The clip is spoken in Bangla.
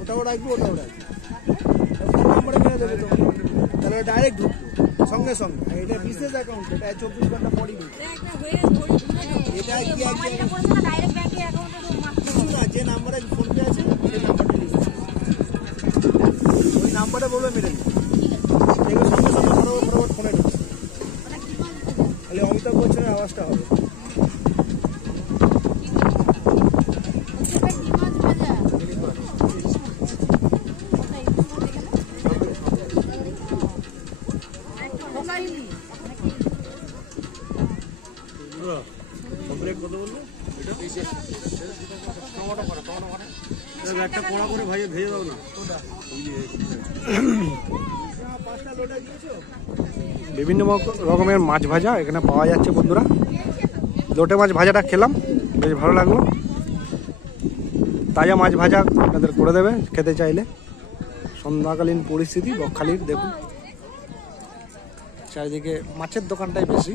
ওটাও রাখবো ওটাও রাখবো, ফোন নাম্বারে মেরে দেবে তো, তাহলে ডাইরেক্ট ঢুকবো সঙ্গে সঙ্গে। এটা বিজনেস অ্যাকাউন্ট, এটা 24 ঘন্টা পরই ঢুকবে। এটা কি কিছু না, যে নাম্বারে ফোন পে আছে সেই নাম্বারটা ইউজ ওই নাম্বারে বলবে মেরে দিবে, দেখবে সঙ্গে সঙ্গে ফটোফট ফোনে ঢুকবে। তাহলে অমিতাভ বচ্চনের আওয়াজটা হবে। কত বললো একটা কড়া করে ভাইয়ে ভেজে দাও না। বিভিন্ন রকমের মাছ ভাজা এখানে পাওয়া যাচ্ছে বন্ধুরা। লোটে মাছ ভাজাটা খেলাম, বেশ ভালো লাগলো। তাজা মাছ ভাজা আপনাদের করে দেবে খেতে চাইলে। সন্ধ্যাকালীন পরিস্থিতি বকখালির, দেখুন চারিদিকে মাছের দোকানটাই বেশি।